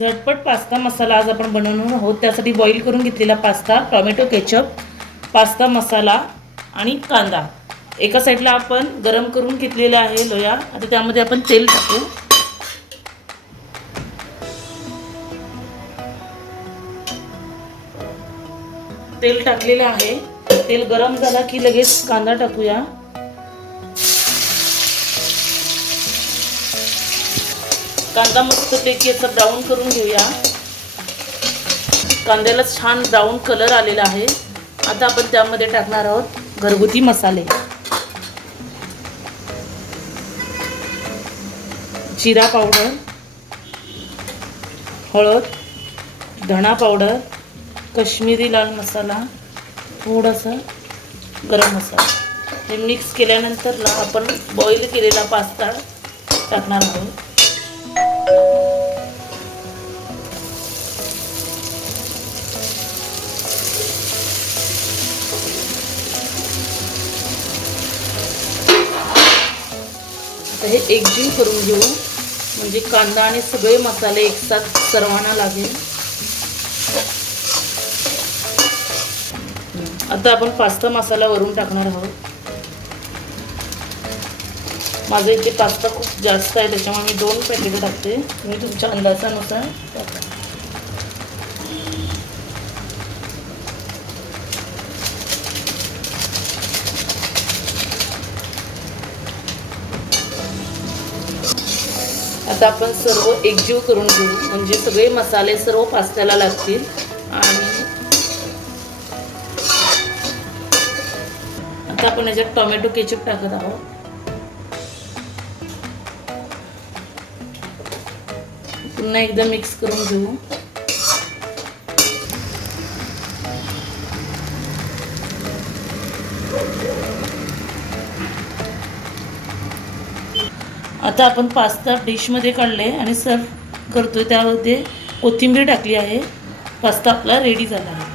झटपट पास्ता मसाला आज आपण बनवणार आहोत. त्यासाठी बॉईल करून घेतलेला pasta tomato ketchup pasta masala आणि कांदा. एका साईडला आपण गरम करून घेतलेला आहे लोया. आता त्यामध्ये आपण तेल टाकू. तेल टाकलेलं आहे. तेल गरम झाला की लगेच कांदा टाकूया. कांदा मस्तपैकी याचा ब्राऊन करून घेऊया. कांद्याला छान ब्राऊन कलर आलेला आहे. आता आपण त्यामध्ये टाकणार आहोत घरगुती मसाले. जिरा पावडर हळद धणा पावडर कश्मीरी लाल मसाला थोडासा गरम मसाला. हे मिक्स केल्यानंतरला आपण बॉईल केलेला पास्ता टाकणार आहोत. आता हे एकजीव करून घेऊ. म्हणजे कांदा आणि सगळे मसाले एकसाथ सर्वांना लागेल. आता आपण पास्ता मसाला वरून टाकणार आहोत. माझं इथे पास्ता खूप जास्त आहे त्याच्यामुळे मी दोन पॅकेट टाकते. तुम्ही तुमच्या अंदाजानुसार टाका आता आपण सर्व एकजीव करून घेऊ. म्हणजे सगळे मसाले सर्व पास्त्याला लागतील. आणि आता आपण याच्यात टोमॅटो केचप टाकत आहोत. पुन्हा एकदा मिक्स करून घेऊ. आता आपण पास्ता डिशमध्ये काढले आणि सर्व आहे त्यामध्ये कोथिंबीर टाकली आहे. पास्ता आपला रेडी झाला आहे.